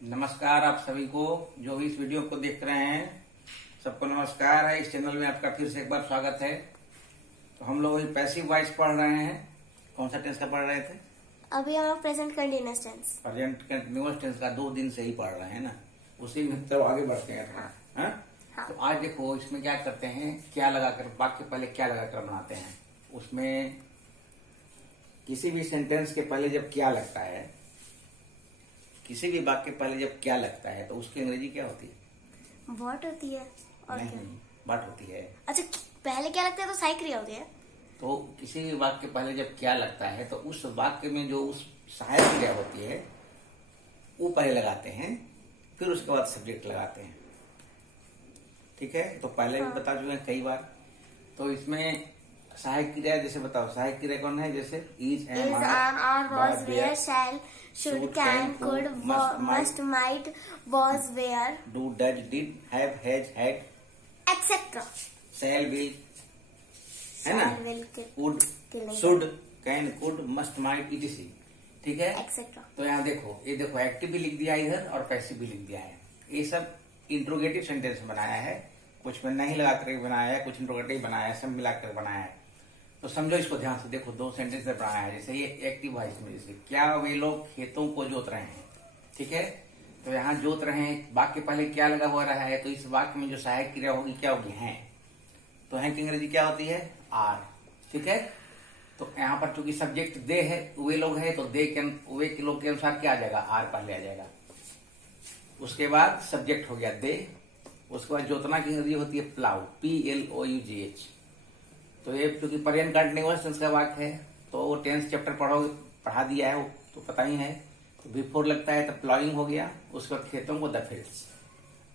नमस्कार आप सभी को जो भी इस वीडियो को देख रहे हैं सबको नमस्कार है। इस चैनल में आपका फिर से एक बार स्वागत है। तो हम लोग पैसिव वॉइस पढ़ रहे हैं। कौन सा टेंस का पढ़ रहे थे? अभी हम लोग प्रेजेंट कंटिन्यूअस टेंस का 2 दिन से ही पढ़ रहे हैं ना, उसी में तो आगे बढ़ते हैं थोड़ा। हाँ? तो आज देखो इसमें क्या करते हैं, क्या लगाकर वाक्य पहले क्या लगाकर बनाते हैं। उसमें किसी भी सेंटेंस के पहले जब क्या लगता है, किसी भी वाक्य के पहले जब क्या लगता है तो उसकी अंग्रेजी क्या होती है? व्हाट होती है और नहीं, क्या? व्हाट होती है। अच्छा, पहले क्या लगता है तो सहायक क्रिया होती है। तो किसी भी वाक्य के पहले जब क्या लगता है तो उस वाक्य में जो उस सहायक क्रिया होती है वो पहले लगाते हैं, फिर उसके बाद सब्जेक्ट लगाते हैं। ठीक है, तो पहले भी बता चुके हैं कई बार। तो इसमें सहायक क्रिया जैसे बताओ, सहायक क्रिया कौन है? जैसे is am are was were shall should can could must might was were do does did have has had etcetera shall will, है ना, would should can could must might ETC. ठीक है, एक्सेट्रा। तो यहाँ देखो, ये देखो एक्टिव भी लिख दिया इधर और पैसिव भी लिख दिया है। ये सब इंट्रोगेटिव सेंटेंस बनाया है, कुछ में नहीं लगा कर बनाया है, कुछ इंट्रोगेटिव बनाया है, सब मिलाकर बनाया है। तो समझो इसको ध्यान से। देखो 2 सेंटेंस बनाया है। जैसे ये एक्टिव वॉइस में, जैसे क्या वे लोग खेतों को जोत रहे हैं। ठीक है, तो यहाँ जोत रहे हैं, वाक्य पहले क्या लगा हुआ रहा है, तो इस वाक्य में जो सहायक क्रिया होगी क्या होगी? हैं। तो हैं की अंग्रेजी क्या होती है? आर। ठीक है, तो यहाँ पर चूंकि सब्जेक्ट दे है, वे लोग है, तो वे के लोग के अनुसार क्या आ जाएगा? आर पहले आ जाएगा। उसके बाद सब्जेक्ट हो गया दे। उसके बाद जोतना की अंग्रेजी होती है प्लाउ, PLOUGH। तो ये क्योंकि पर्यंत कंटिन्यूअस टेंस का वाक्य है तो वो टेंस चैप्टर पढ़ा दिया है, वो तो पता ही है। तो बिफोर लगता है तो प्लॉइंग हो गया। उसके बाद खेतों को the fields,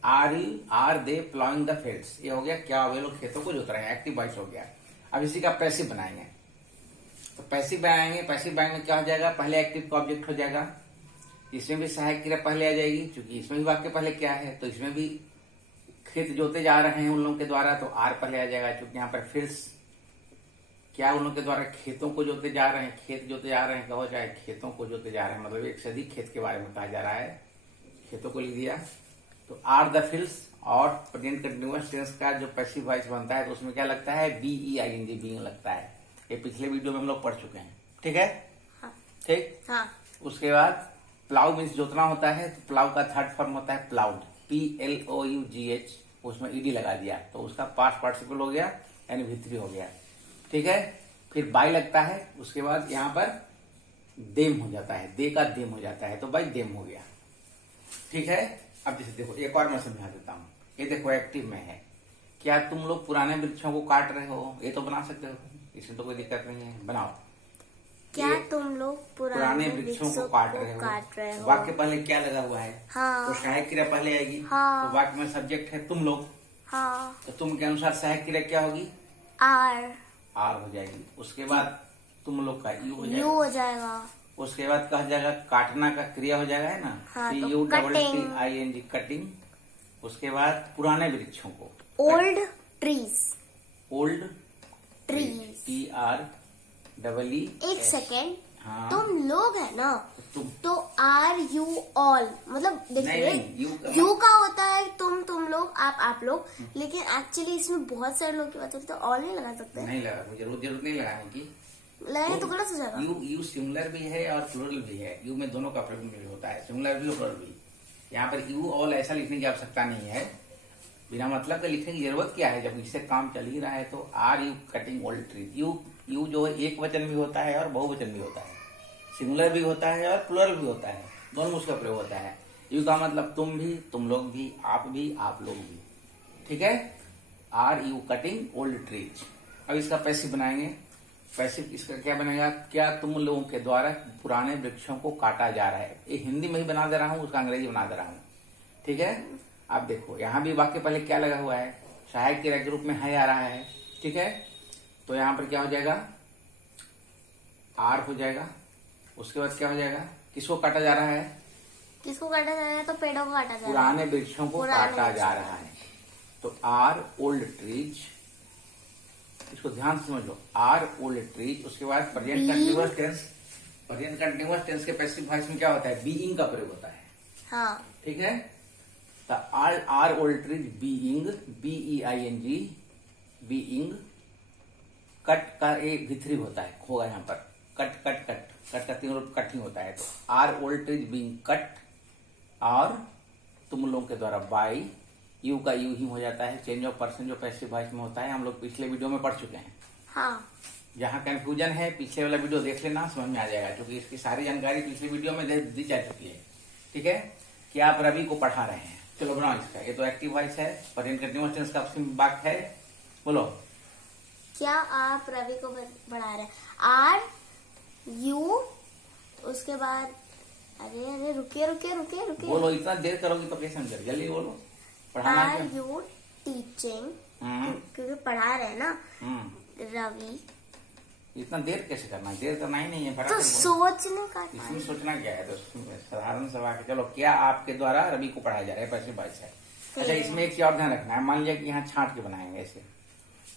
are they ploughing the fields, ये हो गया क्या वे लोग खेतों को जोत रहे हैं, एक्टिव वॉइस हो गया। अब इसी का पैसिव बनाएंगे। तो पैसिव बनाएंगे, पैसिव बनाएंगे क्या हो जाएगा? पहले एक्टिव का ऑब्जेक्ट हो जाएगा, इसमें भी सहायक क्रिया पहले आ जाएगी, क्योंकि इसमें भी वाक्य पहले क्या है, तो इसमें भी खेत जोते जा रहे हैं उन लोगों के द्वारा, तो आर पहले आ जाएगा। क्योंकि यहाँ पर फील्ड्स क्या उन लोगों के द्वारा खेतों को जोते जा रहे हैं, खेत जोते जा रहे हैं, कहो चाहे खेतों को जोते जा रहे हैं, मतलब एक से अधिक खेत के बारे में कहा जा रहा है, खेतों को लिख दिया। तो आर द फील्ड्स। और प्रेजेंट कंटिन्यूअस टेंस का जो पैसिव वॉइस बनता है तो उसमें क्या लगता है? BEING, बीइंग लगता है। ये पिछले वीडियो में हम लोग पढ़ चुके हैं। ठीक है, हाँ। ठीक, हाँ। उसके बाद प्लाउ मीन्स जोतना होता है, तो प्लाउ का थर्ड फॉर्म होता है प्लाउड, PLOUGH। उसमें ED लगा दिया तो उसका पास्ट पार्टिसिपल हो गया, यानी V3 हो गया। ठीक है, फिर बाय लगता है। उसके बाद यहाँ पर देम हो जाता है, दे का देम हो जाता है, तो बाय देम हो गया। ठीक है, अब जैसे देखो एक और मैं समझा देता हूँ। ये देखो एक्टिव में है, क्या तुम लोग पुराने वृक्षों को काट रहे हो? ये तो बना सकते हो, इसमें तो कोई दिक्कत नहीं है, बनाओ। क्या तुम लोग पुराने वृक्षों को काट रहे हो? वाक्य पहले क्या लगा हुआ है? हाँ। तो सहायक क्रिया पहले आएगी। हाँ। तो वाक्य में सब्जेक्ट है तुम लोग। हाँ। तो तुम के अनुसार सहायक क्रिया क्या होगी? आर हो जाएगी। उसके बाद तुम लोग का यू हो जाएगा। उसके बाद कहा जाएगा काटना का क्रिया हो जाएगा, है ना, हाँ, तो CUTTING, कटिंग। उसके बाद पुराने वृक्षों को, old trees, old trees, TREE। एक सेकेंड। हाँ। तुम लोग है ना, तुम, तो आर यू ऑल, मतलब देखिए यू का होता है तुम लोग, आप लोग, लेकिन एक्चुअली इसमें बहुत सारे लोग की बात होती है, तो ऑल नहीं लगा सकते। नहीं लगा, जरूरत नहीं लगाने की। लगाए तो गलत हो जाएगा। यू सिंगुलर भी है और प्लूरल भी है। यू में दोनों का प्रयोग होता है, सिंगुलर भी और प्लूरल भी। यहाँ पर यू ऑल ऐसा लिखने की आवश्यकता नहीं है, बिना मतलब के लिखने की जरूरत क्या है जब इससे काम चल ही रहा है। तो are you cutting old trees. You जो है एक वचन भी होता है और बहुवचन भी होता है, सिंगुलर भी होता है और प्लूरल भी होता है, दोनों उसका प्रयोग होता है। यू का मतलब तुम भी, तुम लोग भी, आप लोग भी। ठीक है, are you cutting old trees. अब इसका पैसिव बनाएंगे। पैसिव इसका क्या बनेगा? क्या तुम लोगों के द्वारा पुराने वृक्षों को काटा जा रहा है। ये हिंदी में ही बना दे रहा हूँ, उसका अंग्रेजी बना दे रहा हूँ। ठीक है, अब देखो यहाँ भी वाक्य पहले क्या लगा हुआ है? सहायक क्रिया के रूप में है आ रहा है। ठीक है, तो यहाँ पर क्या हो जाएगा? आर हो जाएगा। उसके बाद क्या हो जाएगा? किसको काटा जा रहा है? किसको काटा जा रहा है? तो पेड़ों को काटा जा रहा है, पुराने वृक्षों को काटा जा रहा है। तो आर ओल्ड ट्रीज, इसको ध्यान से समझो, आर ओल्ड ट्रीज। उसके बाद present continuous tense, present continuous tense के पैसिव वॉइस में क्या होता है? बीइंग का प्रयोग होता है। हाँ। ठीक है, तो आर ऑल्टरिज बीइंग, BEING, बीइंग, कट का एक भित्री होता है, होगा यहाँ पर कट कट कट, कट का तीनों रूप कट ही होता है। तो आर ऑल्टरिज बीइंग कट, और तुम लोगों के द्वारा बाई, यू का यू ही हो जाता है। चेंज ऑफ पर्सन जो पैसिव वॉइस में होता है हम लोग पिछले वीडियो में पढ़ चुके हैं। हाँ। जहाँ कंफ्यूजन है पिछले वाला वीडियो देख लेना, समझ में आ जाएगा, क्योंकि इसकी सारी जानकारी पिछले वीडियो में दी जा चुकी है। ठीक है, कि आप रवि को पढ़ा रहे हैं। चलो बनाओ इसका, ये तो एक्टिव वॉइस है, प्रेजेंट कंटीन्यूअस टेंस का वाक्य है। बोलो, क्या आप रवि को पढ़ा रहे हैं? आर यू, उसके बाद अरे रुके रुके रुके रुके, बोलो, इतना देर करोगी तो कैसे समझ, जल्दी बोलो। पढ़ाना आर यू टीचिंग, क्योंकि पढ़ा रहे हैं ना रवि। इतना देर कैसे करना है? देर करना ही नहीं है, तो सोचने का इसमें सोचना क्या है? तो साधारण सा वाक्य। चलो, क्या आपके द्वारा रवि को पढ़ाया जा रहा है, पैसिव वॉइस है। अच्छा, इसमें एक चीज और ध्यान रखना है, मान लिया कि यहाँ छांट के बनाएंगे ऐसे,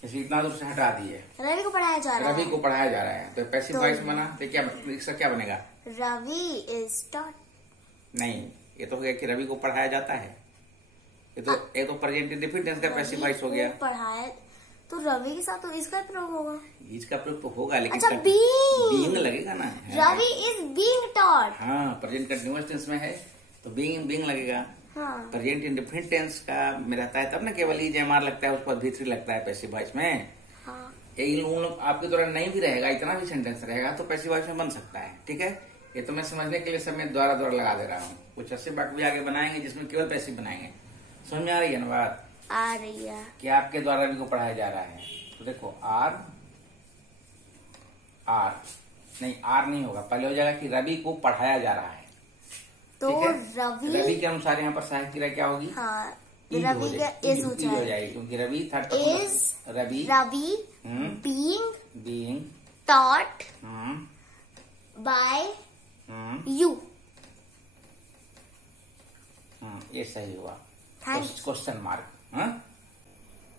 जैसे इतना दूर से हटा दिए, रवि को पढ़ाया जा रहा है, रवि को पढ़ाया जा रहा है, तो पैसिव वॉइस बना, तो क्या इसका क्या बनेगा? Ravi is taught. नहीं, ये तो हो गया कि रवि को पढ़ाया जाता है, ये तो प्रेजेंट इंडेफिनिट टेंस का पैसिव वॉइस हो गया। पढ़ाया तो रवि के साथ तो इसका प्रयोग होगा, इसका प्रयोग तो होगा, लेकिन अच्छा बीइंग लगेगा ना। Ravi is being taught. हाँ, प्रेजेंट कंटीन्यूअस टेंस में है तो बीइंग लगेगा। हाँ। प्रेजेंट इंडेफिनिट टेंस का में रहता है तब ना केवल EJMR लगता है, उसके बाद V3 लगता है पैसिव वॉइस में। हाँ। इन लोग आपके द्वारा नहीं भी रहेगा, इतना भी सेंटेंस रहेगा तो पैसिव वॉइस में बन सकता है। ठीक है, ये तो मैं समझने के लिए सब में द्वारा लगा दे रहा हूँ। कुछ ऐसे वाक्य भी आगे बनाएंगे जिसमें केवल पैसिव बनाएंगे। समझ में आ रही है ना बात? आ रही है। कि आपके द्वारा रवि को पढ़ाया जा रहा है, तो देखो आर नहीं होगा, पहले हो जाएगा कि रवि को पढ़ाया जा रहा है। तो रवि के अनुसार यहाँ पर सहायक क्रिया क्या होगी? हाँ, रवि का इज हो जाएगी, क्योंकि Ravi third is, Ravi being taught by you. ये सही हुआ। Question mark.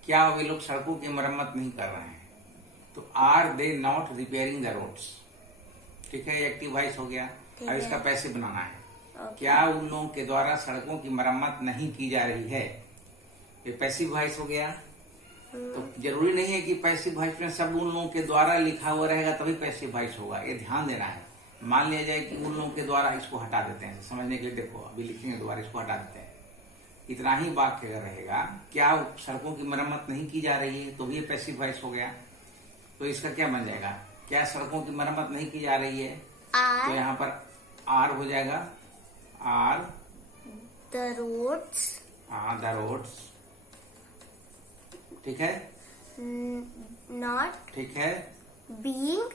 क्या वे लोग सड़कों की मरम्मत नहीं कर रहे हैं? तो are they not repairing the roads. ठीक है, एक्टिव वॉइस हो गया। अब इसका पैसिव बनाना है। क्या उन लोगों के द्वारा सड़कों की मरम्मत नहीं की जा रही है? ये पैसिव वॉइस हो गया। तो जरूरी नहीं है कि पैसिव वॉइस में सब उन लोगों के द्वारा लिखा हुआ रहेगा तभी पैसिव वॉइस होगा, ये ध्यान देना है। मान लिया जाए कि उन लोगों के द्वारा, इसको हटा देते हैं समझने के लिए। देखो, अभी लिखेंगे दोबारा, इसको हटा देते हैं। इतना ही वाक्य रहेगा, क्या सड़कों की मरम्मत नहीं की जा रही है, तो भी ये पैसिव वॉइस हो गया। तो इसका क्या बन जाएगा? क्या सड़कों की मरम्मत नहीं की जा रही है? तो यहाँ पर आर हो जाएगा, आर द रोड्स। हाँ, द रोड्स। ठीक है, नॉट, ठीक है, being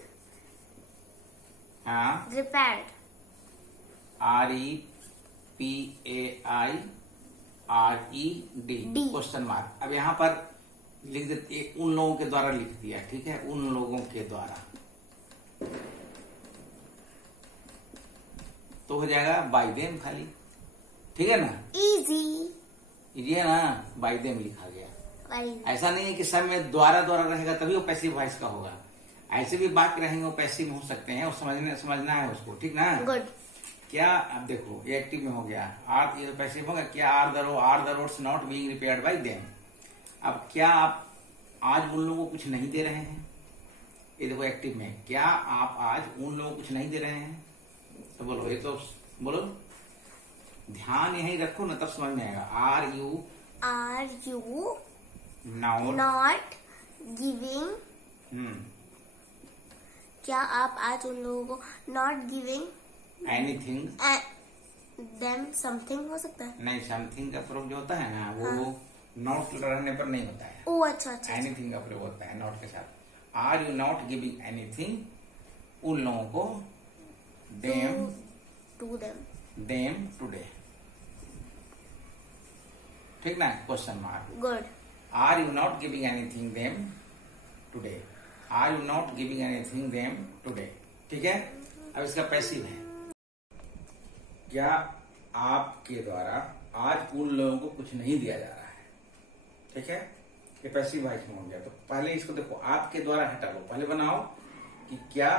repaired. REPAIRED question mark. अब यहाँ पर लिख देते, उन लोगों के द्वारा लिख दिया। ठीक है, उन लोगों के द्वारा, तो हो जाएगा बाय देम खाली। ठीक है ना, इजी है ना, बाय देम लिखा गया। ऐसा नहीं है कि सब में द्वारा रहेगा तभी वो पैसिव वॉइस का होगा। ऐसे भी वाक्य रहेंगे वो पैसिव हो सकते हैं, और समझना है उसको। ठीक ना, गुड। क्या, अब देखो ये एक्टिव में हो गया, आर ये पैसिव होगा। क्या are the roads not being repaired by them. अब क्या आप आज उन लोगों को कुछ नहीं दे रहे हैं? ये देखो एक्टिव में, क्या आप आज उन लोगों को कुछ नहीं दे रहे हैं? तो बोलो, ये तो बोलो, ध्यान यही रखो ना, तब समझ में आएगा। Are you not giving. क्या आप आज उन लोगों को not giving anything them something हो सकता है? नहीं, समथिंग का प्रयोग जो होता है ना, वो नॉट रहने पर नहीं होता है। ओ अच्छा। एनीथिंग का प्रयोग होता है नॉट के साथ। Are you not giving anything उन लोगों को देम टुडे। ठीक ना, question mark. Good. Are you not giving anything them today. Are you not giving anything them today. ठीक है, अब इसका पैसिव है। क्या आपके द्वारा आज उन लोगों को कुछ नहीं दिया जा रहा है? ठीक है, ये पैसिव वॉइस में हो गया। तो पहले इसको देखो, आपके द्वारा हटा लो, पहले बनाओ कि क्या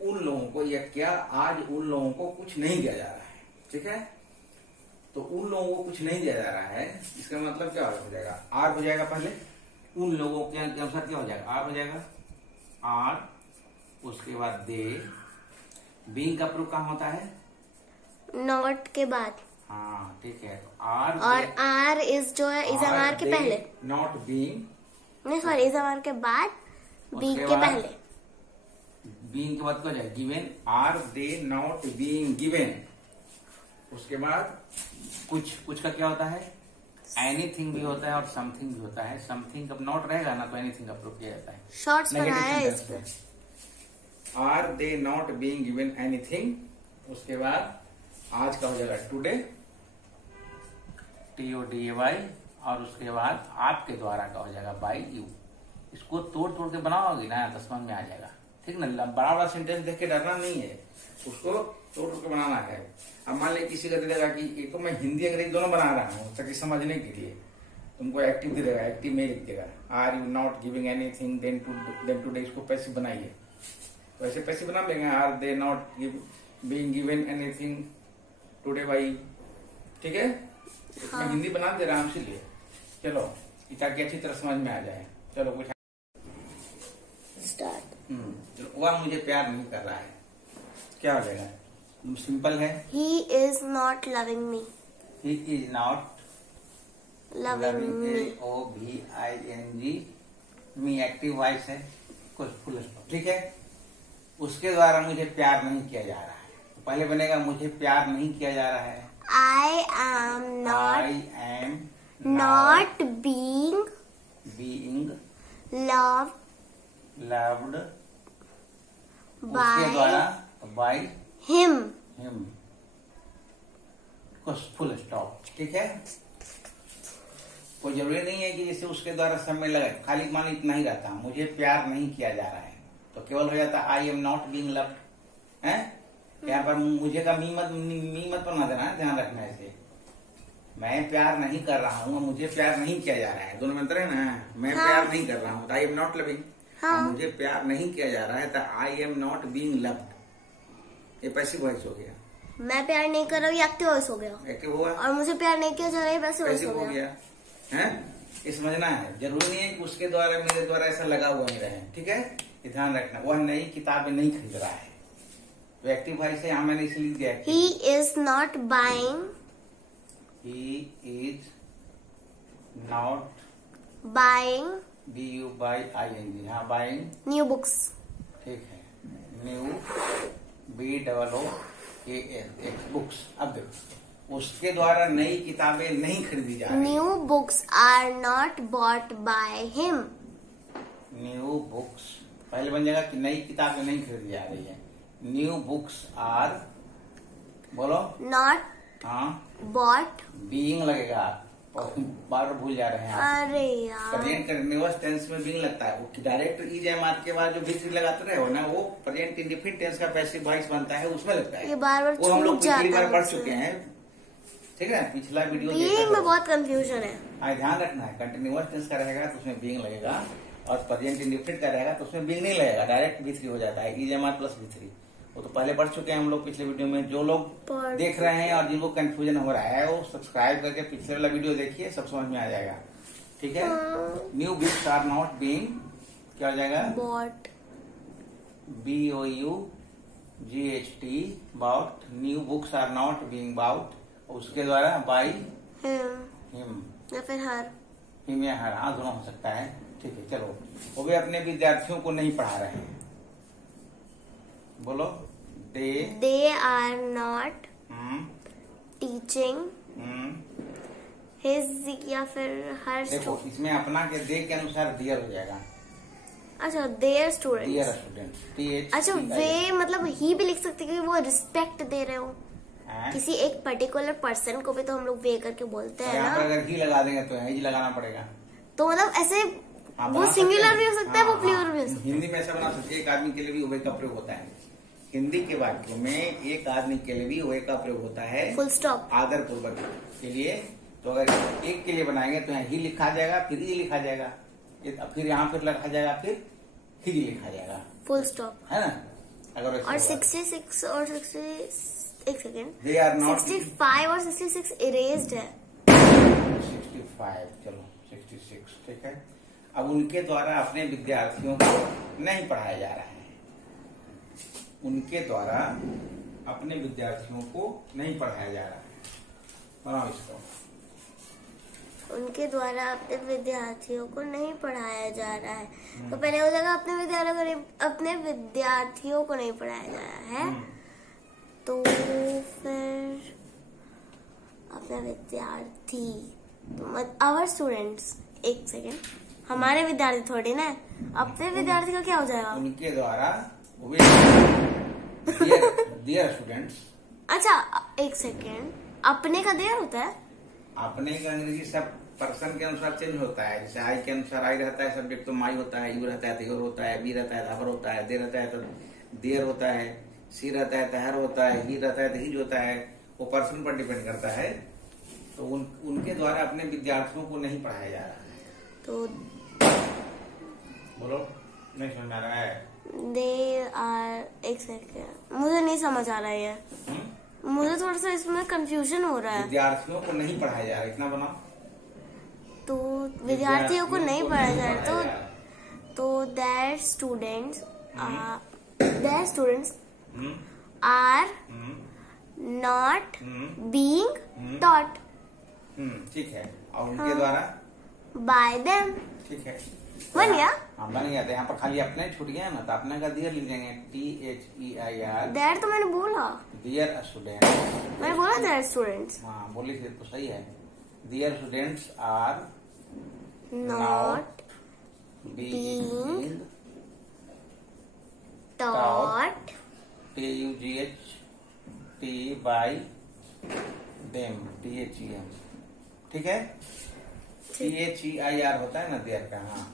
उन लोगों को, या क्या आज उन लोगों को कुछ नहीं दिया जा रहा है। ठीक है, तो उन लोगों को कुछ नहीं दिया जा रहा है, इसका मतलब क्या हो जाएगा, आर हो जाएगा पहले, उन लोगों के अनुसार क्या हो जाएगा, आर हो जाएगा, आर, उसके बाद दे, बीइंग का प्रूफ कहाँ होता है, नॉट के बाद। हाँ ठीक है, तो आर और आर इज जो है, इज आर के पहले, नॉट बीइंग, नहीं सॉरी, इज आर के बाद, बी के पहले, बीइंग के बाद क्या हो जाएगा, given, are they not being given, उसके बाद कुछ का क्या होता है, एनीथिंग भी होता है और समथिंग भी होता है। समथिंग कब नॉट रहेगा ना तो एनीथिंग का प्रूफ किया जाता है। शॉर्ट्स बनाया है इस पे। Are they not being given anything, उसके बाद आज का हो जाएगा टुडे, TODAY, और उसके बाद आपके द्वारा का हो जाएगा बाय यू। इसको तोड़ तोड़ के बनाओगे ना तो समझ में आ जाएगा, ठीक ना। बड़ा बड़ा सेंटेंस देख के डरना नहीं है, उसको तोड़ तोड़ के बनाना है। अब मान लीजिए किसी का दे देगा कि एक तो मैं हिंदी अंग्रेजी दोनों बना रहा हूँ ताकि समझने के लिए, तुमको एक्टिव दे देगा, एक्टिव में लिख देगा, are you not giving anything then today, इसको पैसिव बनाइए, तो ऐसे पैसिव बना लेंगे, are they not being given anything today by, ठीक है। हाँ। मैं हिंदी बना दे रहा हूँ इसीलिए, चलो ताकि अच्छी तरह समझ में आ जाए। चलो कुछ स्टार्ट। वह मुझे प्यार नहीं कर रहा है, क्या हो जाएगा, सिंपल है, He is not loving me. He is not loving me. LOVING, me active voice है, कुछ फुल स्टॉप, ठीक है। उसके द्वारा मुझे प्यार नहीं किया जा रहा है, तो पहले बनेगा मुझे प्यार नहीं किया जा रहा है, I am not being loved उसके द्वारा by him. कुछ फुल स्टॉप, ठीक है। कोई जरूरी नहीं है कि जैसे उसके द्वारा सब में लगे, खाली मान इतना ही रहता, मुझे प्यार नहीं किया जा रहा है, तो केवल हो जाता I am not being loved है। यहाँ पर मुझे का मी मत बना देना है, ध्यान रखना है इसे, मैं प्यार नहीं कर रहा हूँ, मुझे प्यार नहीं किया जा रहा है, दोनों में अंतर है ना। मैं प्यार नहीं कर रहा हूँ तो आई एम नॉट लविंग, मुझे प्यार नहीं किया जा रहा है तो I am not being loved, ये पैसिव वॉइस हो गया। मैं प्यार नहीं कर रहा हूँ, एक्टिव वॉइस हो गया, एक्टिव हुआ, और मुझे प्यार नहीं किया जा रहा है, पैसिव वॉइस हो गया है। ये समझना है, जरूरी नहीं है कि उसके द्वारा मेरे द्वारा ऐसा लगा हुआ नहीं रहे, ठीक है, ध्यान रखना। वह नई किताबें नहीं खरीद रहा है, तो एक्टिव वॉइस है, यहाँ मैंने इसलिए लिख दिया, He is not buying, he is not buying, BUYING, हाँ buying new books, ठीक है, न्यू BOOKS। बुक्स, अब देखो उसके द्वारा नई किताबें नहीं खरीदी जा रही, new books are not bought by him. New books पहले बन जाएगा कि नई किताबें नहीं खरीदी जा रही है, न्यू बुक्स आर, बोलो, not हाँ, bought, बीइंग लगेगा, बार भूल जा रहे हैं आप। अरे यार, प्रेजेंट कंटिन्यूअस टेंस में बीइंग लगता है, वो डायरेक्ट इज एम आर के बाद जो भी लगाते रहे हो ना, वो प्रेजेंट इंडेफिनिट टेंस का पैसिव वॉइस बनता है, उसमें लगता है, ये बार-बार वो हम लोग पिछली बार पढ़ मुझसे। चुके हैं, ठीक है, पिछला वीडियो बीइंग में बहुत कंफ्यूजन है। हाँ ध्यान रखना है, कंटिन्यूअस टेंस का रहेगा तो उसमें बीइंग लगेगा, और प्रेजेंट इंडेफिनिट का रहेगा तो उसमें बीइंग नहीं लगेगा, डायरेक्ट V3 हो जाता है, is am are plus V3। वो तो पहले पढ़ चुके हैं हम लोग पिछले वीडियो में। जो लोग देख रहे हैं और जिनको कंफ्यूजन हो रहा है वो सब्सक्राइब करके पिछले वाला वीडियो देखिए, सब समझ में आ जाएगा, ठीक है। New books are not being, क्या हो जाएगा, bought, BOUGHT, bought, new books are not being bought, उसके द्वारा बाई हिम या फिर हर, हिम या हर, हाँ दोनों हो सकता है, ठीक है। चलो वो भी अपने विद्यार्थियों को नहीं पढ़ा रहे हैं, बोलो, they are not teaching his या फिर हर, देखो इसमें अपना के दे के अनुसार दियर हो जाएगा, अच्छा their students, दियर स्टूडेंट, अच्छा वे मतलब ही भी लिख सकते क्योंकि वो रिस्पेक्ट दे रहे हो किसी एक पर्टिकुलर पर्सन को भी, तो हम लोग वे करके बोलते हैं ना। अगर ही लगा देंगे तो ही लगाना पड़ेगा, तो मतलब ऐसे वो सिंगुलर भी हो सकता है, वो प्लूरल भी हो सकता है। हिंदी में ऐसा बना सकते हैं, एक आदमी के लिए भी वे का प्रयोग होता है, हिंदी के वाक्यों में एक आदमी के लिए भी वे का प्रयोग होता है, फुल स्टॉप, आदर पूर्वक के लिए। तो अगर एक के लिए बनाएंगे तो यहाँ ही लिखा जाएगा, फिर ही लिखा जाएगा, फिर यहाँ फिर लिखा जाएगा, फिर ही लिखा जाएगा, फुल स्टॉप, है ना। अगर और 66 और 67 एक सेकेंड, दे आर नॉट 65 और 66 इरेज्ड है। 65, चलो 66, ठीक है। अब उनके द्वारा अपने विद्यार्थियों को नहीं पढ़ाया जा रहा है, उनके द्वारा अपने विद्यार्थियों को नहीं पढ़ाया जा रहा है। बनाओ इसको। उनके द्वारा अपने विद्यार्थियों को नहीं पढ़ाया जा रहा है, तो पहले हो जाएगा अपने विद्यार्थियों को नहीं पढ़ाया जा रहा है। तो फिर अपने विद्यार्थी, तो आवर स्टूडेंट्स, एक सेकेंड, हमारे विद्यार्थी थोड़ी ना, अपने विद्यार्थी का क्या हो जाएगा? उनके द्वारा देयर स्टूडेंट्स। अच्छा एक सेकेंड, अपने का देयर होता है? अपने का अंग्रेजी सब पर्सन के अनुसार चेंज होता है। जैसे आई के अनुसार आई रहता है, सब्जेक्ट तो माई होता है, यू रहता है तो योर होता है, बी रहता है तो हवर होता है, दे रहता है तो देयर होता है, सी रहता है तो हर होता है, ही रहता है तो हिज होता है। वो पर्सन पर डिपेंड करता है। तो उनके द्वारा अपने विद्यार्थियों को नहीं पढ़ाया जा रहा है। तो बोलो, नहीं समझ में आ रहा है? दे आर, एक सेकेंड, मुझे नहीं समझ आ रहा है, मुझे थोड़ा सा इसमें कंफ्यूजन हो रहा है। विद्यार्थियों को नहीं पढ़ाया जा रहा, इतना बनाओ। तो विद्यार्थियों को नहीं पढ़ाया जा रहा, तो their students are not being taught। ठीक है। और उनके द्वारा by them। ठीक है, बन गया। हाँ बन गया। तो यहाँ पर खाली अपने छूट गया ना, तो अपने का दियर लिख देंगे, THEIR। देयर तो मैंने बोला, दियर स्टूडेंट, मैंने बोला देयर स्टूडेंट्स। हाँ बोली थी तो सही है। There students are not being taught TUGHT by them, THEM। ठीक है। THEIR होता है ना दियर का, हाँ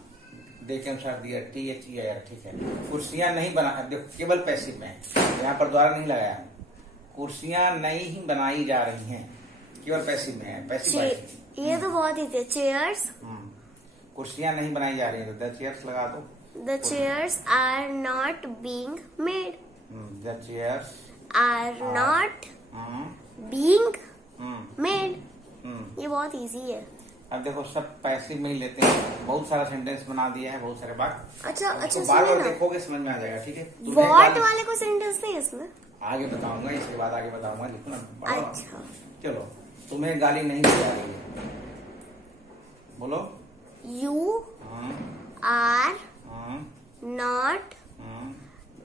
दे के अनुसार दियर, THEIR। ठीक है। कुर्सियां नहीं बना, देखो केवल पैसिव में, यहाँ पर द्वारा नहीं लगाया। कुर्सियां नहीं बनाई जा रही हैं, केवल पैसिव में है, पैसिव। ये तो बहुत ही थे। चेयर्स, कुर्सियां नहीं बनाई जा रही है, तो द चेयर्स लगा दो। The chairs are not being made. The chairs are not being made. Hmm. ये बहुत इजी है। अब देखो सब पैसिव में ही लेते हैं, बहुत सारा सेंटेंस बना दिया है, बहुत सारे बात। अच्छा तो बार बार देखोगे समझ में आ जाएगा। ठीक है। वॉट वाले को सेंटेंस नहीं है इसमें? आगे बताऊंगा, इसके बाद आगे बताऊंगा, लिखो ना। अच्छा चलो, तुम्हें गाली नहीं दी जा रही है, बोलो। यू आर नॉट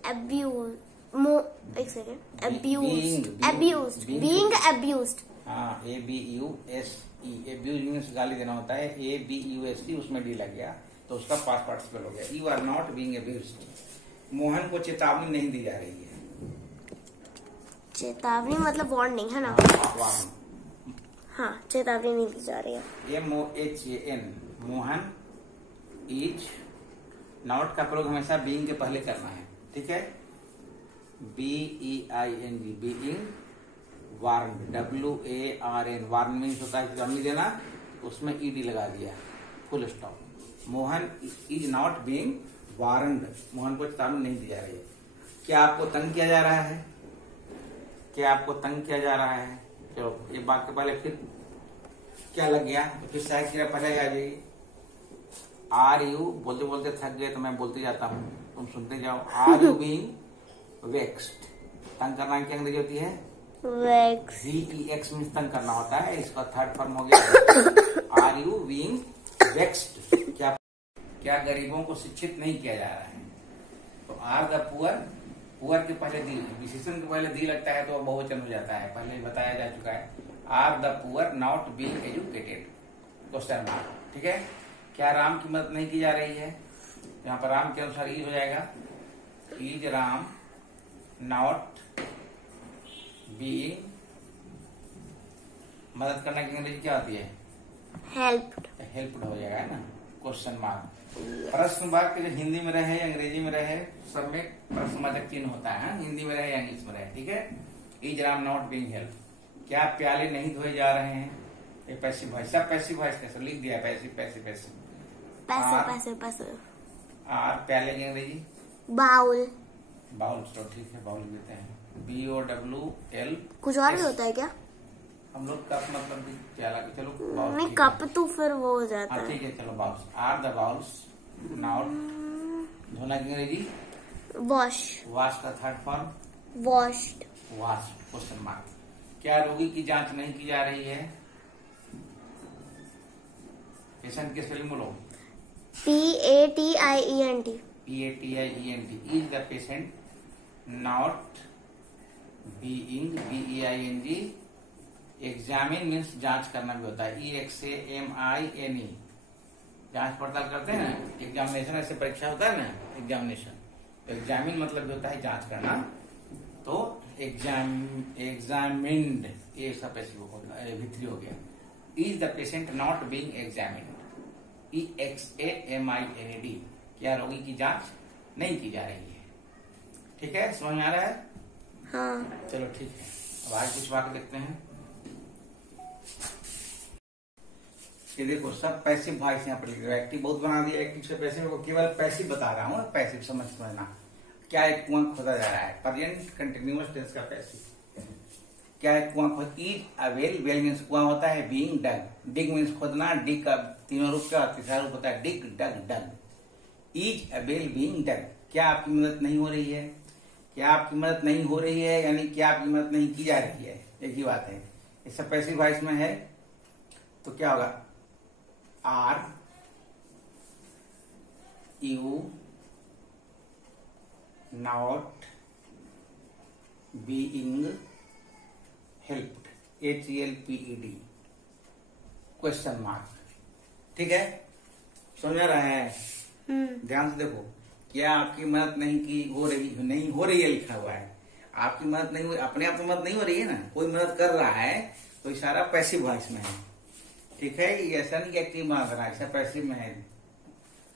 abused, एक सेकेंड, abused, being abused। हाँ, ABUSE, abuse मीन्स गाली देना होता है। ABUSE उसमें डी लग गया तो उसका पास्ट पार्टिसिपल हो गया। You are not being abused। Mohan को चेतावनी नहीं दी जा रही है। चेतावनी मतलब वार्निंग है ना? हाँ, चेतावनी नहीं दी जा रही है। MOHAN, मोहन इज, नॉट का प्रयोग हमेशा बीइंग के पहले करना है। ठीक है। BEING, being. Warn, WARN, warn means होता है चेतावनी देना, उसमें ED लगा दिया, full stop. Mohan is not being warned, Mohan को चेतावनी नहीं दी जा रही है। क्या आपको तंग किया जा रहा है? क्या आपको तंग किया जा रहा है? चलो ये बात के पहले फिर क्या लग गया, तो फिर सहायक क्रिया पहले आ जाएगी। आर यू, बोलते बोलते थक गए तो मैं बोलते जाता हूँ, तुम सुनते जाओ। आर यू बीइंग वेक्स्ड, तंग करना की अंग्रेजी होती है वेक्स। VEX मीन्स तंग करना होता है, इसका थर्ड फॉर्म हो गया। आर यू बीइंग वेक्स्ड, क्या गरीबों को शिक्षित नहीं किया जा रहा है? तो आर द पुअर, पुअर के पहले दी, विशेषण के पहले दी लगता है तो बहुवचन हो जाता है, पहले बताया जा चुका है। Are the poor not being educated, question mark. ठीक है। क्या राम की मदद नहीं की जा रही है? यहाँ पर राम के अनुसार इज हो जाएगा, इज राम नॉट बीइंग, मदद करने की अंग्रेजी क्या होती है? हेल्प्ड। हेल्प्ड हो जाएगा, है ना, क्वेश्चन मार्क। प्रश्न वाक्य जो हिंदी में रहे अंग्रेजी में रहे, सब में प्रश्नवाचक चिन्ह होता है, हिंदी में रहे या इंग्लिश में रहे। ठीक है। Is Ram not being help, क्या प्याले नहीं धोए जा रहे हैं? ये पैसिव वॉइस, सब पैसिव वॉइस कैसे लिख दिया, पैसिव पैसिव पैसिव। आर प्याले की अंग्रेजी बाउल। बाउल, तो ठीक है बाउल देते हैं। BOWL। कुछ और भी होता है क्या? हम लोग कप मतलब भी क्या लगे, चलो नहीं, कप तो फिर वो हो जाता हाँ है। ठीक है, चलो bowls are the bowls not. धोना की अंग्रेजी वॉश। वाश का third form washed. Wash question mark. क्या रोगी की जांच नहीं की जा रही है? पेशेंट की स्पेलिंग बोलो। PATIENT। PATIENT। Is the patient not being BEING। Examine means जांच करना भी होता है, EXAMINE। जांच पड़ताल करते हैं ना, एग्जामिनेशन ऐसे परीक्षा होता है ना एग्जामिनेशन। एग्जामिन मतलब भी होता है जांच करना। तो एग्जामिन्ड ये सब भित्री हो गया। Is the patient not being examined, EXAMINED। क्या रोगी की जांच नहीं की जा रही है? ठीक है, समझ में आ रहा है? हाँ। चलो ठीक है, अब आगे कुछ वाक्य देखते हैं। ये देखो सब पैसिव वॉइस यहाँ पर लिख रहा है। एक्टिव बहुत बना दिया, एक्टिव से पैसिव को केवल पैसिव बता रहा हूँ, पैसिव समझना। क्या एक कुआं खोदा जा रहा है, प्रेजेंट कंटिन्यूअस टेंस का पैसिव। क्या एक कुआं खोद, is a well, well means कुआं होता है, बीइंग डग, डिग मीन्स खोदना, डिग का तीनों रूप का तीसरा रूप होता है डिग डग डग। इज अ वेल बीइंग डग, क्या आपकी मदद नहीं हो रही है? क्या आपकी मदद नहीं हो रही है यानी क्या आपकी मदद नहीं की जा रही है, एक ही बात है। इससे पैसिव वॉइस में है तो क्या होगा, are you not being helped, HELPED question mark. ठीक है, समझ आ रहा है? ध्यान से देखो, क्या आपकी मदद नहीं की हो रही, नहीं हो रही है लिखा हुआ है। आपकी मदद नहीं हुई, अपने आप तो मदद नहीं हो रही है ना, कोई मदद कर रहा है तो इशारा पैसिव वॉइस में है। ठीक है, ये ऐसा नहीं कि एक्टिव बना देना, ऐसा पैसिव में है,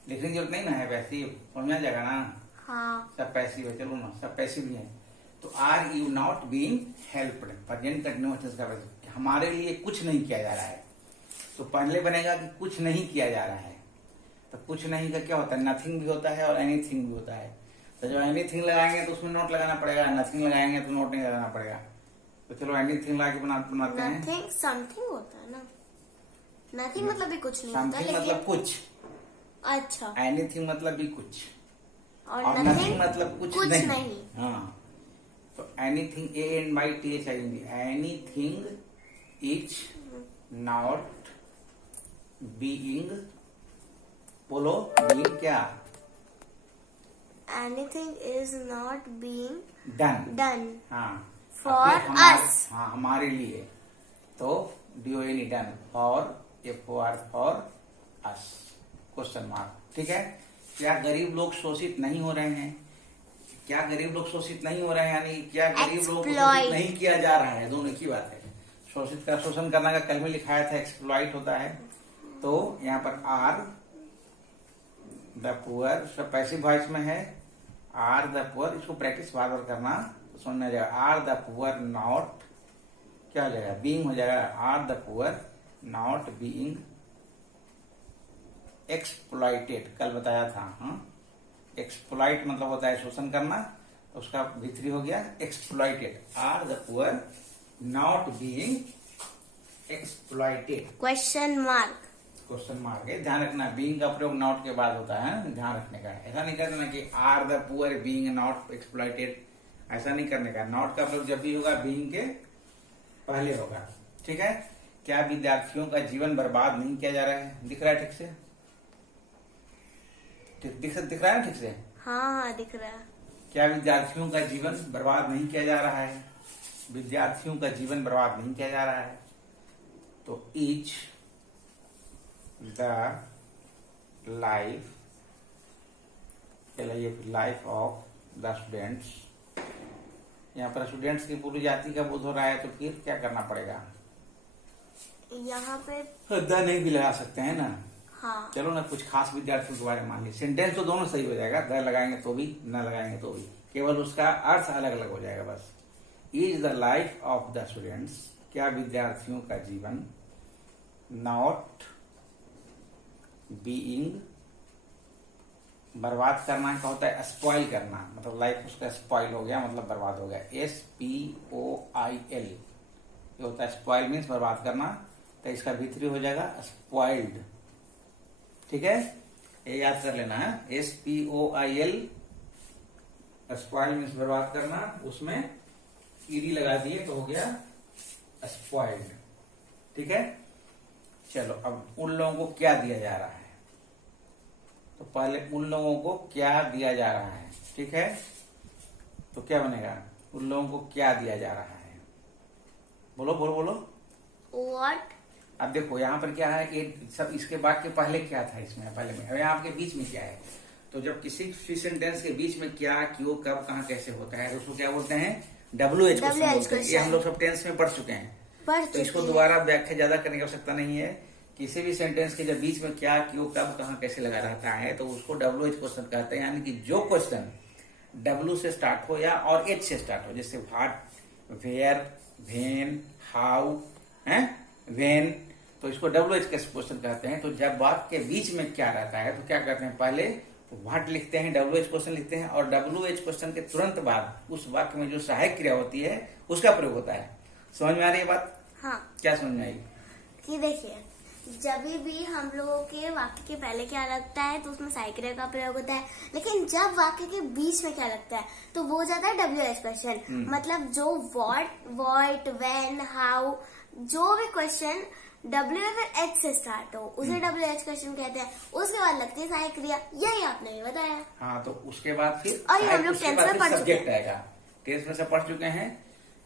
लिखने की जरूरत नहीं ना है, पैसिव समझ आ जाएगा ना। हाँ। सब पैसिव है, चलो ना सब पैसिव ही है। तो are you not being helped, present continuous का पैसिव, हमारे लिए कुछ नहीं किया जा रहा है। तो पहले बनेगा कि कुछ नहीं किया जा रहा है, तो कुछ नहीं का क्या होता है, नथिंग भी होता है और एनीथिंग भी होता है। तो जब एनीथिंग लगाएंगे तो उसमें नोट लगाना पड़ेगा, नथिंग लगाएंगे तो नोट नहीं लगाना पड़ेगा। तो चलो एनीथिंग लगा के बनाते हैं। नथिंग समथिंग होता है ना, नथिंग मतलब भी कुछ नहीं होता, समथिंग मतलब कुछ, अच्छा, एनीथिंग मतलब भी कुछ, और नथिंग मतलब कुछ नहीं। हाँ, तो anything ANYTHING, anything is not being, बोलो बीइंग क्या, anything is not being done. हाँ, फॉर अस, हाँ हमारे लिए, तो DONE डन, और FOR for us question mark. ठीक है, क्या गरीब लोग शोषित नहीं हो रहे हैं? क्या गरीब लोग शोषित नहीं हो रहे हैं यानी क्या गरीब लोगों को शोषित नहीं किया जा रहा है, दोनों की बात है। शोषित का शोषण करना का कल में लिखाया था, एक्सप्लॉइट होता है। तो यहाँ पर आर द पुअर, सब पैसिव वॉइस में है, आर द पुअर, इसको प्रैक्टिस बार बार करना तो समझ में आ जाएगा। आर द पुअर नॉट, क्या हो जाएगा, बीइंग हो जाएगा, are the poor not being exploited, कल बताया था। हाँ, एक्सप्लॉइट मतलब होता है शोषण करना, तो उसका भित्री हो गया exploited. Are the poor not being exploited question mark. Question mark है, ध्यान रखना, बीइंग का प्रयोग नॉट के बाद होता है, ध्यान रखने का। ऐसा नहीं करना कि are the poor being not exploited, ऐसा नहीं करने का। नॉट का प्रयोग जब भी होगा बीइंग के पहले होगा। ठीक है, क्या विद्यार्थियों का जीवन बर्बाद नहीं किया जा रहा है? दिख रहा है ठीक से? दिख रहा है ना ठीक से? हाँ दिख रहा है। क्या विद्यार्थियों का जीवन बर्बाद नहीं किया जा रहा है? विद्यार्थियों का जीवन बर्बाद नहीं किया जा रहा है। तो is the life, life of the students, यहाँ पर स्टूडेंट्स की पूरी जाति का बोध हो रहा है, तो फिर क्या करना पड़ेगा, यहाँ पे द नहीं भी लगा सकते हैं ना। हाँ। चलो ना, कुछ खास विद्यार्थियों के बारे में मान लीजिए, सेंटेंस तो दोनों सही हो जाएगा, द लगाएंगे तो भी, न लगाएंगे तो भी, केवल उसका अर्थ अलग अलग हो जाएगा बस। Is the life of the students, क्या विद्यार्थियों का जीवन, नॉट बीइंग बर्बाद करना क्या होता है? स्पॉइल करना, मतलब लाइफ उसका स्पॉइल हो गया, मतलब बर्बाद हो गया। SPOIL ये होता है स्पॉइल, मीन्स बर्बाद करना। तो इसका भीतरी हो जाएगा स्पॉइल्ड। ठीक है, ये याद कर लेना है। SPOIL स्पॉइल मीन्स बर्बाद करना, उसमें ईडी लगा दिए तो हो गया स्पॉइल्ड। ठीक है, चलो अब उन लोगों को क्या दिया जा रहा है? तो पहले उन लोगों को क्या दिया जा रहा है। ठीक है, तो क्या बनेगा? उन लोगों को क्या दिया जा रहा है? बोलो बोलो बोलो। What? अब देखो यहाँ पर क्या है, ये सब इसके बाद के पहले क्या था इसमें, पहले में। अब यहाँ आपके बीच में क्या है? तो जब किसी सेंटेंस के बीच में क्या, क्यों, कब, कहाँ, कैसे होता है, तो उसको क्या बोलते हैं? WH क्वेश्चन बोलते हैं। ये हम लोग सब टेंस में पढ़ चुके हैं, तो इसको दोबारा व्याख्या ज्यादा करने की आवश्यकता नहीं है। किसी भी सेंटेंस के जब बीच में क्या, क्यों, कब, कहाँ, कैसे लगा रहता है तो उसको WH क्वेश्चन कहते हैं। यानी कि जो क्वेश्चन W से स्टार्ट हो या और H से स्टार्ट हो, जैसे what, where, when, how, when, तो इसको WH क्वेश्चन कहते हैं। तो जब वाक्य के बीच में क्या रहता है तो क्या करते हैं? पहले व्हाट लिखते हैं, WH क्वेश्चन लिखते हैं, और WH क्वेश्चन के तुरंत बाद उस वाक्य में जो सहायक क्रिया होती है उसका प्रयोग होता है। समझ में आ रही है बात? हाँ। क्या समझ में आई? कि देखिए, जब भी हम लोगों के वाक्य के पहले क्या लगता है तो उसमें सहायक क्रिया का प्रयोग होता है, लेकिन जब वाक्य के बीच में क्या लगता है तो वो हो जाता है WH क्वेश्चन। मतलब जो व्हाट, व्हेन, हाउ, जो भी क्वेश्चन W या फिर H से स्टार्ट हो उसे WH क्वेश्चन कहते हैं। उसके बाद लगती है सहायक क्रिया, यही आपने भी बताया। हाँ, तो उसके बाद फिर और ये हम लोग टेंस में पढ़ चुके सब्जेक्ट आएगा। टेंस में से पढ़ चुके हैं,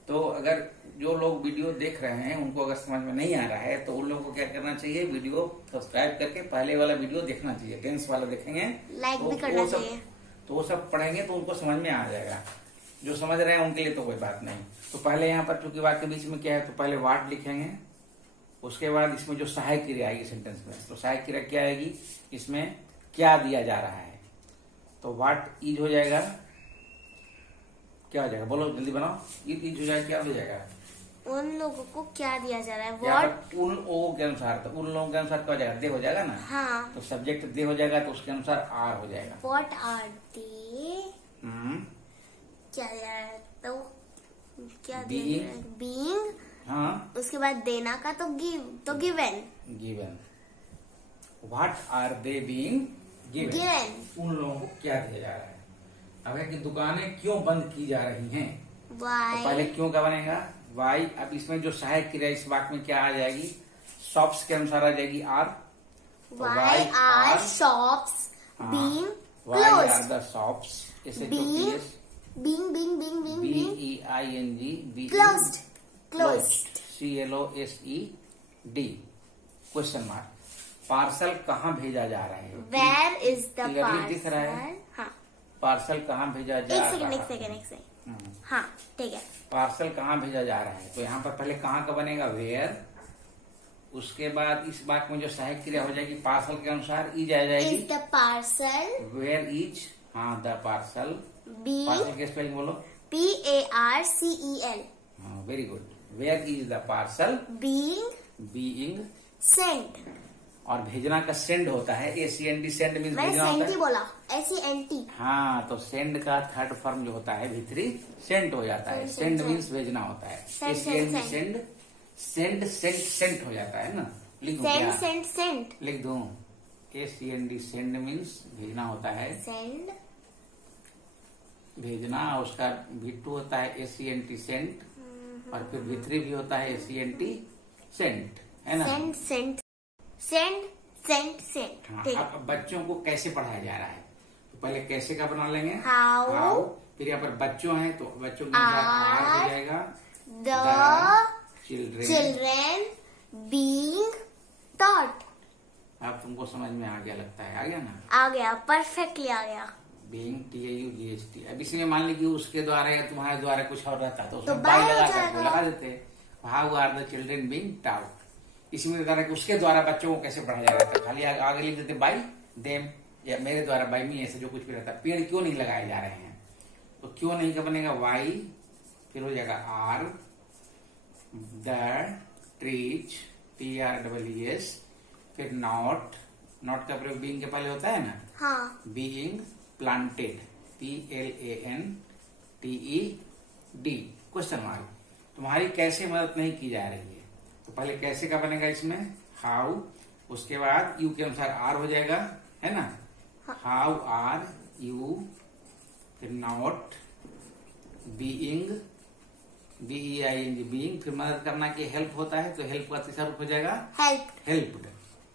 तो अगर जो लोग वीडियो देख रहे हैं उनको अगर समझ में नहीं आ रहा है तो उन लोगों को क्या करना चाहिए? वीडियो सब्सक्राइब करके पहले वाला वीडियो देखना चाहिए। टेंस वाला देखेंगे, लाइक तो भी करना चाहिए। तो वो सब पढ़ेंगे तो उनको समझ में आ जाएगा। जो समझ रहे हैं उनके लिए तो कोई बात नहीं। तो पहले यहाँ पर चूंकि वाक्य के बीच में क्या है तो पहले वाट लिखेंगे, उसके बाद इसमें जो सहायक क्रिया आएगी सेंटेंस में, तो सहायक क्रिया क्या आएगी? इसमें क्या दिया जा रहा है, तो व्हाट इज हो जाएगा। क्या हो जाएगा? बोलो जल्दी बनाओ। इज हो जाएगा, क्या हो जाएगा? उन लोगों को क्या दिया जा रहा है? व्हाट उन लोगों के अनुसार, तो उन लोगों के अनुसार क्या हो जाएगा? दे हो जाएगा ना। हाँ। तो सब्जेक्ट दे हो जाएगा तो उसके अनुसार आर हो जाएगा। व्हाट आर दे क्या दिया है? तो क्या दिया है? बीइंग। हाँ, उसके बाद देना का तो given. Given. What are they being given. उन लोगों को क्या दिया जा रहा है? अब है कि दुकानें क्यों बंद की जा रही हैं, वाई। तो पहले क्यों का बनेगा? वाई। अब इसमें जो सहायक क्रिया इस वाक्य में क्या आ जाएगी? शॉप्स के अनुसार आ जाएगी are. Why are shops being why are closed. The shops being BEING closed. CLOSED question mark. Parcel कहाँ भेजा जा रहा है? वेयर इज द क्लियरली दिख रहा है? पार्सल? हाँ। पार्सल कहाँ भेजा जा रहा है? एक सेकंड। हाँ, ठीक है। पार्सल कहाँ भेजा जा रहा है, तो यहाँ पर पहले कहाँ का बनेगा? वेयर। उसके बाद इस वाक्य में जो सहायक क्रिया हो जाएगी पार्सल के अनुसार इज आ जाएगी। Is the parcel. Where is, हाँ, द पार्सल। बी पार्सल के स्पेलिंग बोलो। PARCEL। हाँ, very good. Where is the parcel being sent. और भेजना का सेंड होता है SEND। सेंड मीन्स मैंने भेजना होता सेंट ही है। बोला, SENT। हाँ, तो सेंड का थर्ड फॉर्म जो होता है भीतरी सेंट हो जाता है। सेंड मीन्स भेजना होता है। SEND सेंड सेंट हो जाता है ना। लिख दूं क्या? सेंट। लिख दूं SEND सेंड मीन्स भेजना होता है। सेंड भेजना, उसका V2 होता है SENT सेंट, और फिर भीतरी भी होता है SENT सेंट, है ना। सेंट। हाँ, अब बच्चों को कैसे पढ़ाया जा रहा है तो पहले कैसे का बना लेंगे? हाउ। फिर यहाँ पर बच्चों हैं तो बच्चों के अनुसार आर हो जाएगा। The children being taught. अब तुमको समझ में आ गया लगता है? आ गया ना? आ गया, परफेक्टली आ गया। Being TAUGHT। अब इसमें मान लीजिए उसके द्वारा या तुम्हारे द्वारा कुछ और रहता तो उसमें तो बाई बाय लगा हो सकते, जाएगा। लगा देते। How are the children being taught. इसमें द्वारा उसके द्वारा बच्चों को कैसे पढ़ाया जा रहा था, खाली आगे लिख देते बाई देम, या मेरे द्वारा बाई मी, ऐसे जो कुछ भी रहता। पेड़ क्यों नहीं लगाए जा रहे हैं, तो क्यों नहीं का बनेगा वाई, फिर हो जाएगा आर। द ट्रीज TREES, फिर नॉट नॉट का प्रयोग बीइंग के पहले होता है ना। हाँ। Being planted, PLANTED, question mark. तुम्हारी कैसे मदद नहीं की जा रही है, तो पहले कैसे का बनेगा इसमें हाउ, उसके बाद यू के अनुसार आर हो जाएगा, है ना। हाउ आर यू, फिर नॉट, बीइंग, BEING, बीइंग, फिर मदद करना की हेल्प होता है तो हेल्प का तीसरा रूप हो जाएगा हेल्प्ड,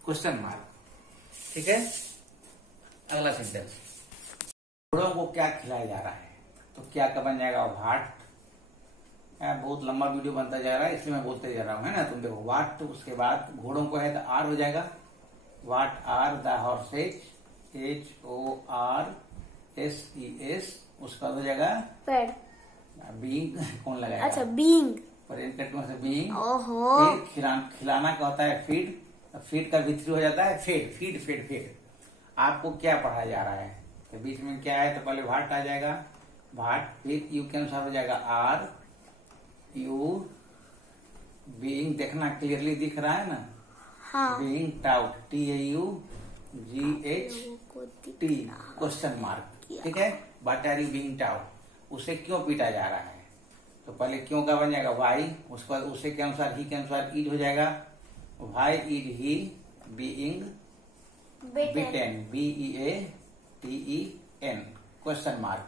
क्वेश्चन मार्क। ठीक है। अगला सेंटेंस, घोड़ों को क्या खिलाया जा रहा है, तो क्या का बन जाएगा व्हाट। बहुत लंबा वीडियो बनता जा रहा है इसलिए मैं बोलते जा रहा हूँ, है ना। तुम देखो व्हाट, उसके बाद घोड़ों को है तो आर हो जाएगा, what are the horses, HORSES, उसका हो जाएगा पेड़। बीइंग कौन लगाएगा, अच्छा बीइंग, से बीइंग। ओहो। फिर खिलाना का होता है फीड, फीड का विथ्री हो जाता है फेड, फीड फेड फेड। आपको क्या पढ़ाया जा रहा है, तो बीच में क्या है, तो पहले व्हाट आ जाएगा, व्हाट, फिर यू के अनुसार हो जाएगा आर यू, बीइंग, देखना क्लियरली दिख रहा है ना। हाँ। Being taught, TAUGHT, question mark. ठीक है। What are you being taught, उसे क्यों पीटा जा रहा है, तो पहले क्यों का बन जाएगा वाई, उसके बाद उसे के अनुसार ही के अनुसार इज हो जाएगा, why is he being beaten, BEATEN, question mark.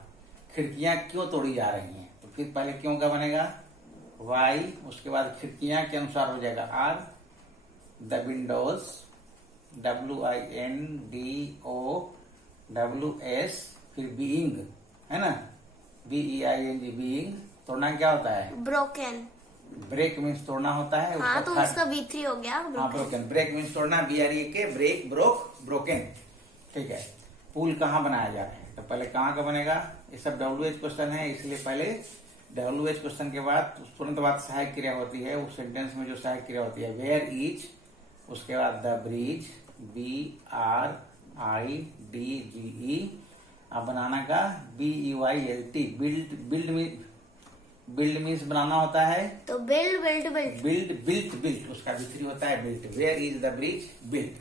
खिड़कियां क्यों तोड़ी जा रही हैं, तो फिर पहले क्यों का बनेगा वाई, उसके बाद खिड़कियां के अनुसार हो जाएगा आर, द विंडोज, WINDOWS, फिर बीइंग, है ना, BEING, बीइंग। तोड़ना क्या होता है ब्रोकन, ब्रेक मीन्स तोड़ना होता है। हाँ तो उसका V3 हो गया ब्रोकन, ब्रेक मीन्स तोड़ना, BREK, ब्रेक, ब्रोक, ब्रोकन। ठीक है। पुल कहाँ बनाया जा रहा है, तो पहले कहाँ का बनेगा, ये सब WH क्वेश्चन है इसलिए पहले WH क्वेश्चन के बाद तुरंत बाद सहायक क्रिया होती है, उस सेंटेंस में जो सहायक क्रिया होती है वेयर इज, उसके बाद द ब्रिज, BRIDGE, अब बनाना का BUILT, बिल्ड मीन्स बनाना होता है, तो बिल्ड, उसका विक्री होता है built. Where is the bridge, built.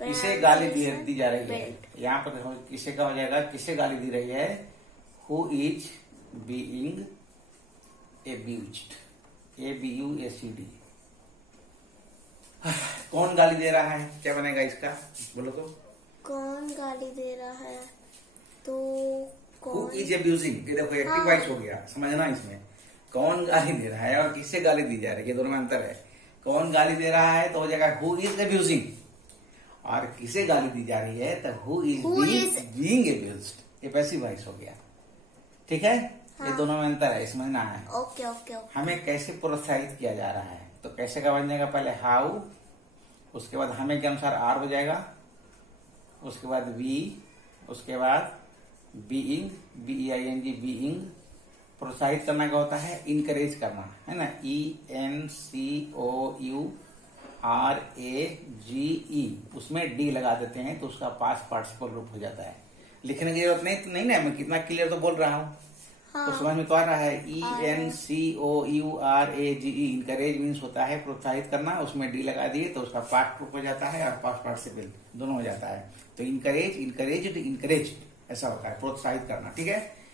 किसे गाली दी जा रही है, यहाँ पर किसे का हो जाएगा, किसे गाली दी रही है, हु इज बीइंग एब्यूज्ड, ABUSED। कौन गाली दे रहा है, क्या बनेगा इसका, बोलो तो। कौन गाली दे रहा है, तो हु इज एब्यूजिंग, ये देखो एक्टिव वॉइस हो गया, समझना इसमें। कौन गाली दे रहा है और किससे गाली दी जा रही है, दोनों में अंतर है। कौन गाली दे रहा है तो हो जाएगा हु इज एब्यूजिंग, और किसे गाली दी जा रही है तो हु इज बीइंग एब्यूज्ड, ये पैसिव वॉइस हो गया। ठीक है। हाँ। ये दोनों में अंतर है, समझना है। Okay okay okay. हमें कैसे प्रोत्साहित किया जा रहा है, तो कैसे का बन जाएगा, पहले हाउ, उसके बाद हमें के अनुसार आर हो जाएगा, उसके बाद वी, उसके बाद बीइंग, BEING, बीइंग। प्रोत्साहित करना का होता है इनकरेज करना, है ना, ENCOURAGE, उसमें डी लगा देते हैं तो उसका पास्ट पार्टिसिपल रूप हो जाता है। लिखने की जरूरत नहीं ना, मैं कितना क्लियर तो बोल रहा हूँ। हाँ। तो समझ में तो आ रहा है। ENCOURAGE, इनकरेज मीन्स होता है प्रोत्साहित करना, उसमें डी लगा दिए तो उसका पास्ट रूप हो जाता है और पास्ट पार्टिसिपल दोनों हो जाता है। तो इनकरेज, इनकरेज्ड, इनकरेज्ड, ऐसा होता है प्रोत्साहित करना। ठीक है।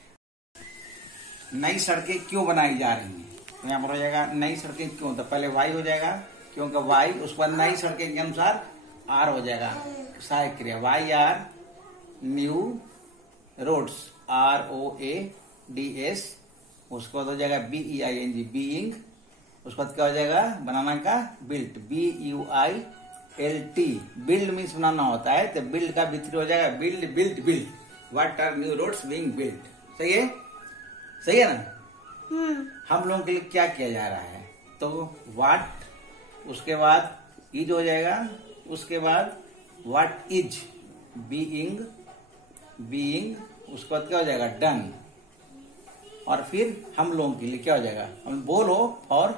नई सड़कें क्यों बनाई जा रही हैं, तो यहाँ पर हो जाएगा नई सड़कें क्यों, तो पहले वाई हो जाएगा, क्योंकि वाई, उसके बाद नई सड़कें के अनुसार आर हो जाएगा, सहायक क्रिया, why are new roads, ROADS, उसके बाद हो जाएगा BEING, बीइंग, उसके बाद क्या हो जाएगा बनाना का बिल्ट, BUILT, बिल्ड मीन्स बनाना होता है, तो बिल्ड का विथ्री हो जाएगा build. What are new roads being built. सही है, सही है ना। हम लोगों के लिए क्या किया जा रहा है, तो व्हाट, उसके बाद इज हो जाएगा, उसके बाद व्हाट इज, बीइंग, उसके बाद क्या हो जाएगा डन, और फिर हम लोगों के लिए क्या हो जाएगा, हम बोलो और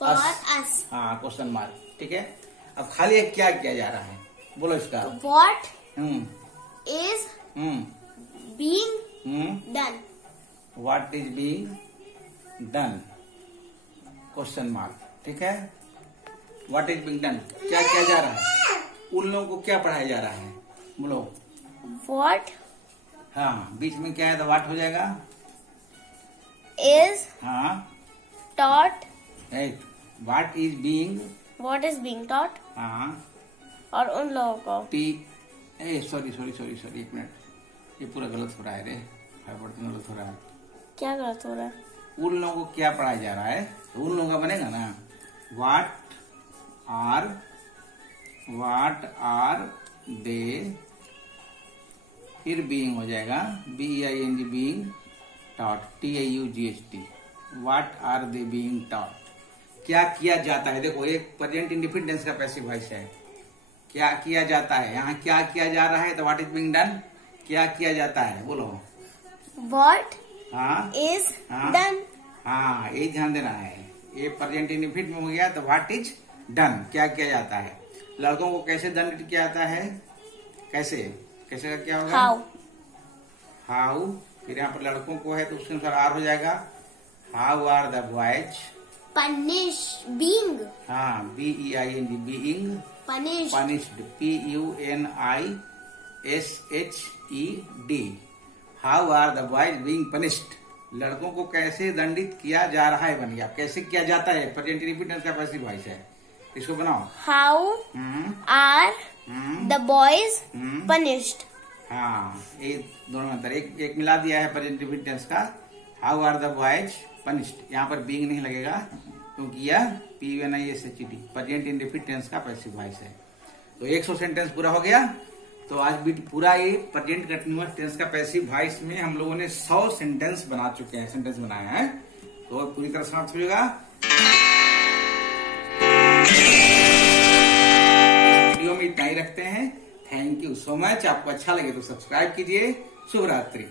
अस, हाँ क्वेश्चन मार्क। ठीक है। अब खाली एक क्या किया जा रहा है, बोलो इसका, what is being done, what is being done, question mark. ठीक है। व्हाट इज बीइंग डन, क्या किया जा रहा है, उन लोगों को क्या पढ़ाया जा रहा है, बोलो। व्हाट हाँ, बीच में क्या है तो व्हाट हो जाएगा। इज हाँ, taught, right. What is being, what is being taught, हाँ। और उन लोगों को सॉरी, एक मिनट, ये पूरा गलत हो रहा है रे, गलत हो रहा है। क्या गलत हो रहा है? उन लोगों को क्या पढ़ाया जा रहा है, तो उन लोगों का बनेगा ना व्हाट आर दे, फिर बीइंग हो जाएगा BEING, being taught, TAUGHT। What are they being taught, क्या किया जाता है। देखो, एक प्रेजेंट इंडेफिनिट टेंस का पैसिव वॉइस है, क्या किया जाता है। यहाँ क्या किया जा रहा है तो व्हाट इज बीइंग डन, क्या किया जाता है, बोलो। व्हाट हाँ, इज हाँ, डन। हाँ, ये ध्यान देना है। ये प्रेजेंट इंडेफिनिट में हो गया तो व्हाट इज डन, क्या किया जाता है। लड़कों को कैसे दंडित किया जाता है, कैसे का क्या होगा, हाउ। फिर यहाँ पर लड़कों को है तो उसके अनुसार आर हो जाएगा, how are the boys punish, being, हाँ, BEING, being punish, punished, PUNISHED। How are the boys being punished, लड़कों को कैसे दंडित किया जा रहा है, बन गया। कैसे किया जाता है, प्रेजेंट इंडेफिनिट का पैसिव वॉइस है, इसको बनाओ। How are the boys punished. हाँ, ये दोनों अंतर, एक मिला दिया है प्रेजेंट इंडेफिनिट टेंस का, how are the boys punished. यहाँ पर बीइंग नहीं लगेगा क्योंकि यह PUNISHED प्रेजेंट इंडेफिनिट टेंस का पैसिव वॉइस है। तो 100 सेंटेंस पूरा हो गया। तो आज भी पूरा ये प्रेजेंट कंटीन्यूअस टेंस का पैसिव वॉइस में हम लोगों ने 100 सेंटेंस बना चुके हैं, सेंटेंस बनाया है। तो पूरी तरह समाप्त हो जाएगा। इस वीडियो में इतना ही रखते हैं। Thank you so much. आपको अच्छा लगे तो सब्सक्राइब कीजिए। शुभ रात्रि।